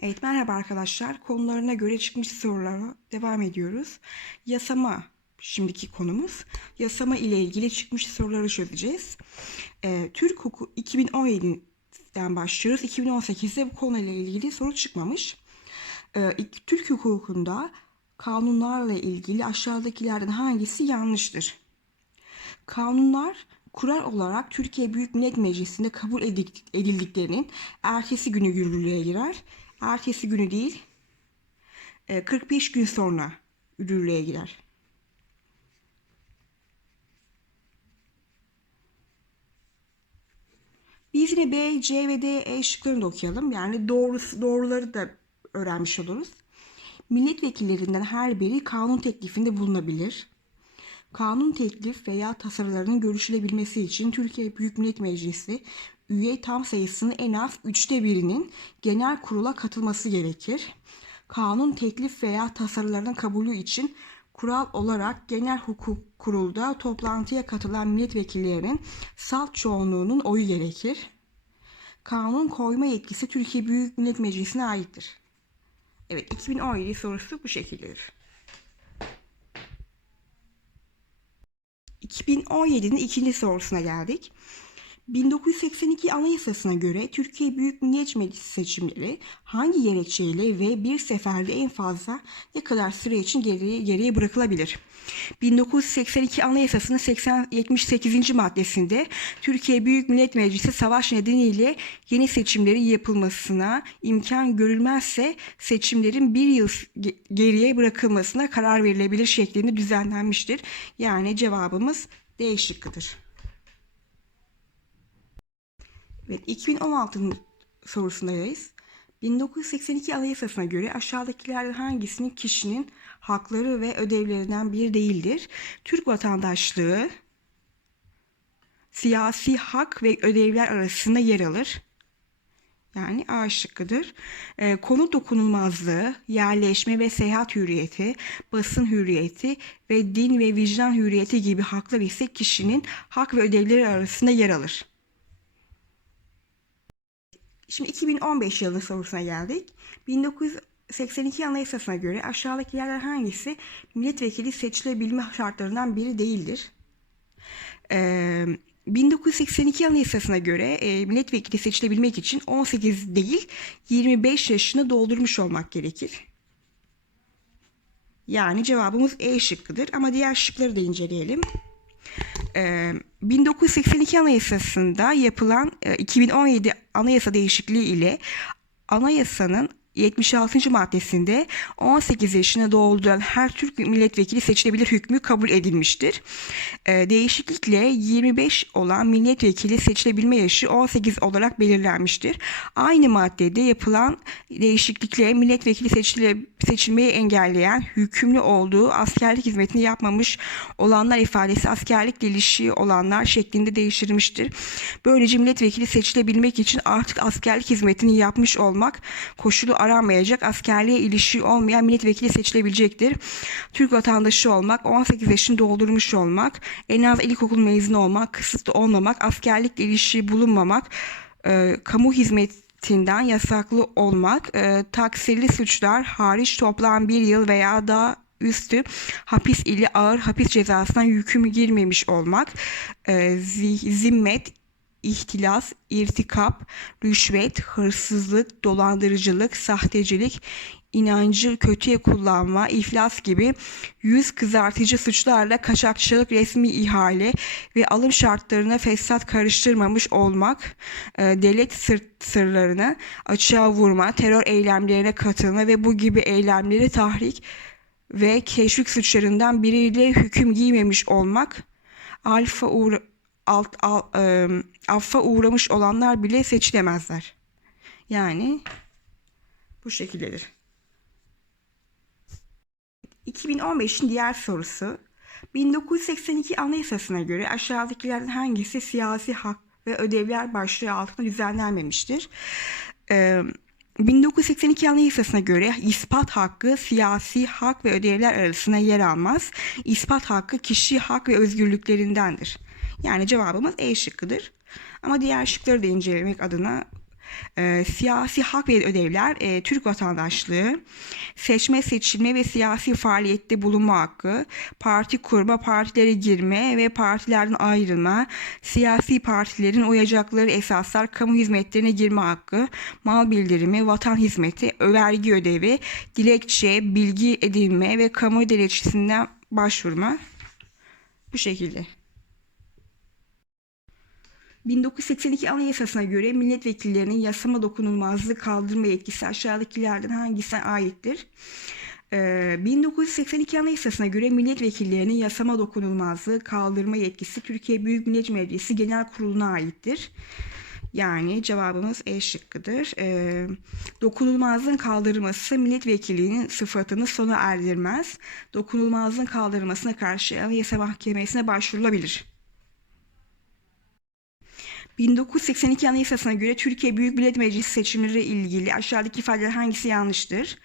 Evet merhaba arkadaşlar. Konularına göre çıkmış sorulara devam ediyoruz. Yasama şimdiki konumuz. Yasama ile ilgili çıkmış soruları çözeceğiz. Ee, Türk hukuku 2017'den başlıyoruz. 2018'de bu konuyla ilgili soru çıkmamış. İlk- Türk hukukunda kanunlarla ilgili aşağıdakilerden hangisi yanlıştır? Kanunlar kural olarak Türkiye Büyük Millet Meclisi'nde kabul edildiklerinin ertesi günü yürürlüğe girer. Ertesi günü değil, e, 45 gün sonra yürürlüğe girer. Biz yine B, C ve D, E şıklarını da okuyalım. Yani doğrusu, doğruları da öğrenmiş oluruz. Milletvekillerinden her biri kanun teklifinde bulunabilir. Kanun teklif veya tasarılarının görüşülebilmesi için Türkiye Büyük Millet Meclisi üye tam sayısının en az üçte birinin genel kurula katılması gerekir. Kanun teklif veya tasarılarının kabulü için kural olarak genel hukuk kurulda toplantıya katılan milletvekillerinin salt çoğunluğunun oyu gerekir. Kanun koyma yetkisi Türkiye Büyük Millet Meclisi'ne aittir. Evet 2017 sorusu bu şekildedir. 2017'nin ikinci sorusuna geldik. 1982 Anayasası'na göre Türkiye Büyük Millet Meclisi seçimleri hangi gerekçeyle ve bir seferde en fazla ne kadar süre için geriye, geriye bırakılabilir? 1982 Anayasası'nın 80, 78. maddesinde Türkiye Büyük Millet Meclisi savaş nedeniyle yeni seçimlerin yapılmasına imkan görülmezse seçimlerin bir yıl ge- geriye bırakılmasına karar verilebilir şeklinde düzenlenmiştir. Yani cevabımız D şıkkıdır. Evet, 2016'nın sorusundayız. 1982 Anayasası'na göre aşağıdakilerden hangisinin kişinin hakları ve ödevlerinden biri değildir? Türk vatandaşlığı siyasi hak ve ödevler arasında yer alır. Yani A şıkkıdır. Ee, konu dokunulmazlığı, yerleşme ve seyahat hürriyeti, basın hürriyeti ve din ve vicdan hürriyeti gibi haklar ise kişinin hak ve ödevleri arasında yer alır. Şimdi 2015 yılının sorusuna geldik. 1982 Anayasası'na göre aşağıdakilerden hangisi milletvekili seçilebilme şartlarından biri değildir? Ee, 1982 Anayasası'na göre e, milletvekili seçilebilmek için 18 değil 25 yaşını doldurmuş olmak gerekir. Yani cevabımız E şıkkıdır ama diğer şıkları da inceleyelim. Ee, 1982 Anayasası'nda yapılan e, 2017 Anayasa değişikliği ile anayasanın 76. maddesinde 18 yaşına dolduran her Türk milletvekili seçilebilir hükmü kabul edilmiştir. Ee, değişiklikle 25 olan milletvekili seçilebilme yaşı 18 olarak belirlenmiştir. Aynı maddede yapılan değişiklikle milletvekili seçile, seçilmeyi engelleyen hükümlü olduğu askerlik hizmetini yapmamış olanlar ifadesi askerlikle ilişiği olanlar şeklinde değiştirilmiştir. Böylece milletvekili seçilebilmek için artık askerlik hizmetini yapmış olmak koşulu aranmayacak askerliğe ilişiği olmayan milletvekili seçilebilecektir. Türk vatandaşı olmak, 18 yaşını doldurmuş olmak, en az ilkokul mezunu olmak, kısıtlı olmamak, askerlikle ilişiği bulunmamak, e, kamu hizmetinden yasaklı olmak, e, taksirli suçlar hariç toplam bir yıl veya daha üstü hapis ile ağır hapis cezasına hüküm girmemiş olmak, e, zi- zimmet, ihtilas, irtikap, rüşvet, hırsızlık, dolandırıcılık, sahtecilik, inancı kötüye kullanma, iflas gibi yüz kızartıcı suçlarla kaçakçılık, resmi ihale ve alım şartlarına fesat karıştırmamış olmak, e, devlet sır, sırlarını açığa vurma, terör eylemlerine katılma ve bu gibi eylemleri tahrik ve keşvik suçlarından biriyle hüküm giymemiş olmak, alfa uğra, alt, al, e, affa uğramış olanlar bile seçilemezler. Yani bu şekildedir. 2015'in diğer sorusu. 1982 Anayasası'na göre aşağıdakilerden hangisi siyasi hak ve ödevler başlığı altında düzenlenmemiştir? Ee, 1982 Anayasası'na göre ispat hakkı siyasi hak ve ödevler arasında yer almaz. İspat hakkı kişi hak ve özgürlüklerindendir. Yani cevabımız E şıkkıdır. Ama diğer şıkları da incelemek adına e, siyasi hak ve ödevler, e, Türk vatandaşlığı, seçme, seçilme ve siyasi faaliyette bulunma hakkı, parti kurma, partilere girme ve partilerden ayrılma, siyasi partilerin uyacakları esaslar, kamu hizmetlerine girme hakkı, mal bildirimi, vatan hizmeti, vergi ödevi, dilekçe, bilgi edinme ve kamu dilekçesinden başvurma. Bu şekilde. 1982 Anayasası'na göre milletvekillerinin yasama dokunulmazlığı kaldırma yetkisi aşağıdakilerden hangisine aittir? Ee, 1982 Anayasası'na göre milletvekillerinin yasama dokunulmazlığı kaldırma yetkisi Türkiye Büyük Millet Meclisi Genel Kurulu'na aittir. Yani cevabımız E şıkkıdır. Ee, dokunulmazlığın kaldırılması milletvekilliğinin sıfatını sona erdirmez. Dokunulmazlığın kaldırılmasına karşı Anayasa Mahkemesi'ne başvurulabilir. 1982 Anayasası'na göre Türkiye Büyük Millet Meclisi seçimleri ilgili aşağıdaki ifadeler hangisi yanlıştır?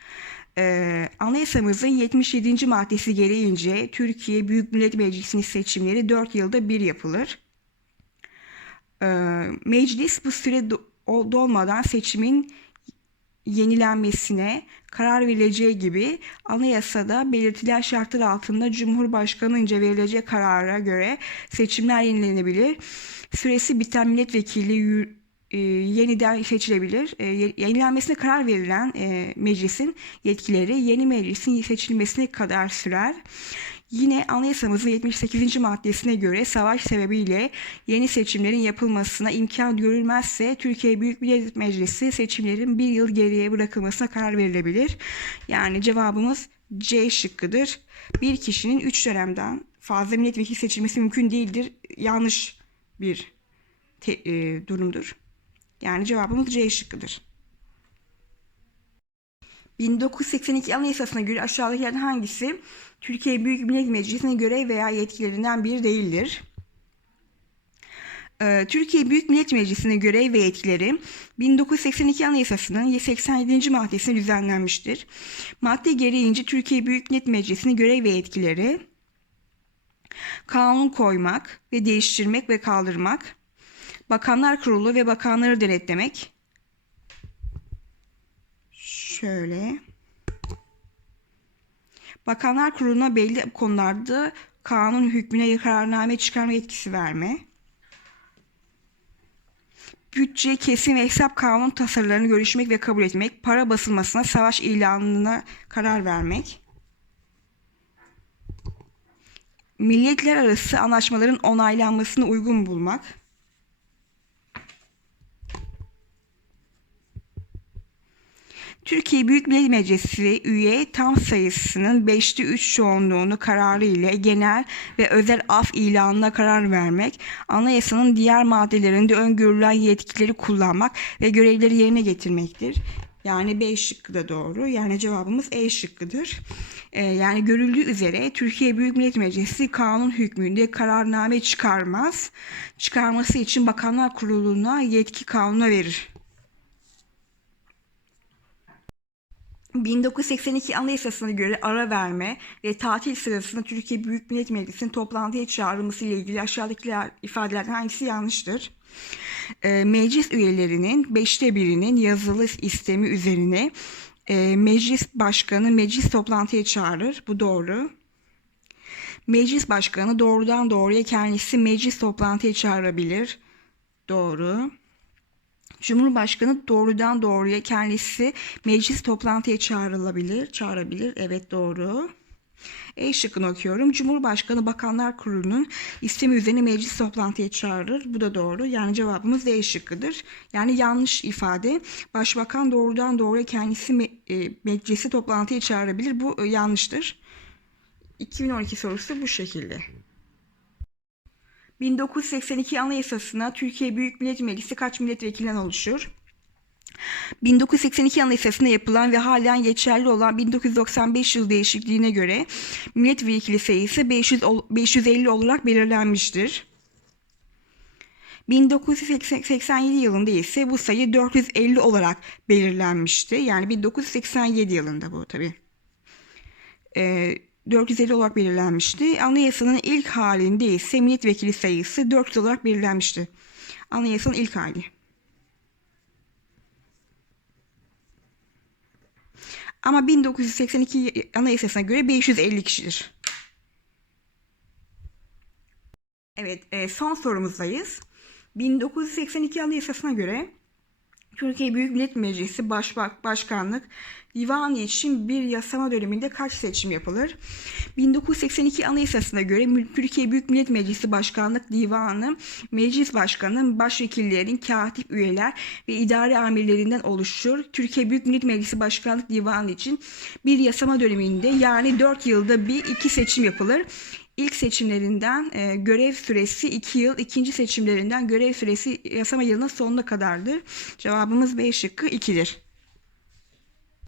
Ee, anayasamızın 77. maddesi gereğince Türkiye Büyük Millet Meclisi'nin seçimleri 4 yılda bir yapılır. Ee, meclis bu süre dolmadan seçimin yenilenmesine karar verileceği gibi anayasada belirtilen şartlar altında Cumhurbaşkanı'nca verilecek karara göre seçimler yenilenebilir. Süresi biten milletvekili e, yeniden seçilebilir. E, ye- yenilenmesine karar verilen e, meclisin yetkileri yeni meclisin seçilmesine kadar sürer. Yine anayasamızın 78. maddesine göre savaş sebebiyle yeni seçimlerin yapılmasına imkan görülmezse Türkiye Büyük Millet Meclisi seçimlerin bir yıl geriye bırakılmasına karar verilebilir. Yani cevabımız C şıkkıdır. Bir kişinin 3 dönemden fazla milletvekili seçilmesi mümkün değildir. Yanlış bir te- e, durumdur. Yani cevabımız C şıkkıdır. 1982 Anayasası'na göre aşağıdakilerden hangisi Türkiye Büyük Millet Meclisi'ne görev veya yetkilerinden biri değildir? Ee, Türkiye Büyük Millet Meclisi'ne görev ve yetkileri 1982 Anayasası'nın 87. maddesine düzenlenmiştir. Madde gereğince Türkiye Büyük Millet Meclisi'ne görev ve yetkileri kanun koymak ve değiştirmek ve kaldırmak, Bakanlar Kurulu ve bakanları denetlemek, Şöyle. Bakanlar Kurulu'na belli konularda kanun hükmüne kararname çıkarma yetkisi verme. Bütçe, kesim ve hesap kanun tasarılarını görüşmek ve kabul etmek. Para basılmasına, savaş ilanına karar vermek. Milletler arası anlaşmaların onaylanmasını uygun bulmak. Türkiye Büyük Millet Meclisi üye tam sayısının 5'te 3 çoğunluğunu kararı ile genel ve özel af ilanına karar vermek, anayasanın diğer maddelerinde öngörülen yetkileri kullanmak ve görevleri yerine getirmektir. Yani B şıkkı da doğru. Yani cevabımız E şıkkıdır. Ee, yani görüldüğü üzere Türkiye Büyük Millet Meclisi kanun hükmünde kararname çıkarmaz. Çıkarması için Bakanlar Kurulu'na yetki kanuna verir. 1982 Anayasası'na göre ara verme ve tatil sırasında Türkiye Büyük Millet Meclisi'nin toplantıya çağrılması ile ilgili aşağıdakiler ifadelerden hangisi yanlıştır? Ee, meclis üyelerinin beşte birinin yazılı istemi üzerine e, meclis başkanı meclis toplantıya çağırır. Bu doğru. Meclis başkanı doğrudan doğruya kendisi meclis toplantıya çağırabilir. Doğru. Cumhurbaşkanı doğrudan doğruya kendisi meclis toplantıya çağrılabilir, çağırabilir. Evet doğru. E şıkkını okuyorum. Cumhurbaşkanı Bakanlar Kurulu'nun istemi üzerine meclis toplantıya çağırır. Bu da doğru. Yani cevabımız D şıkkıdır. Yani yanlış ifade. Başbakan doğrudan doğruya kendisi me- e, meclisi toplantıya çağırabilir. Bu e, yanlıştır. 2012 sorusu bu şekilde. 1982 Anayasası'na Türkiye Büyük Millet Meclisi kaç milletvekilinden oluşur? 1982 Anayasası'nda yapılan ve halen geçerli olan 1995 yıl değişikliğine göre milletvekili sayısı 500, ol- 550 olarak belirlenmiştir. 1987 yılında ise bu sayı 450 olarak belirlenmişti. Yani 1987 yılında bu tabii. Ee, 450 olarak belirlenmişti. Anayasanın ilk halinde ise milletvekili sayısı 400 olarak belirlenmişti. Anayasanın ilk hali. Ama 1982 Anayasası'na göre 550 kişidir. Evet, e, son sorumuzdayız. 1982 Anayasası'na göre Türkiye Büyük Millet Meclisi Başbak, Başkanlık Divanı için bir yasama döneminde kaç seçim yapılır? 1982 Anayasası'na göre Türkiye Büyük Millet Meclisi Başkanlık Divanı, Meclis Başkanı, Başvekillerin, katip üyeler ve idare amirlerinden oluşur. Türkiye Büyük Millet Meclisi Başkanlık Divanı için bir yasama döneminde yani 4 yılda bir iki seçim yapılır. İlk seçimlerinden e, görev süresi 2 yıl, ikinci seçimlerinden görev süresi yasama yılının sonuna kadardır. Cevabımız B şıkkı 2'dir.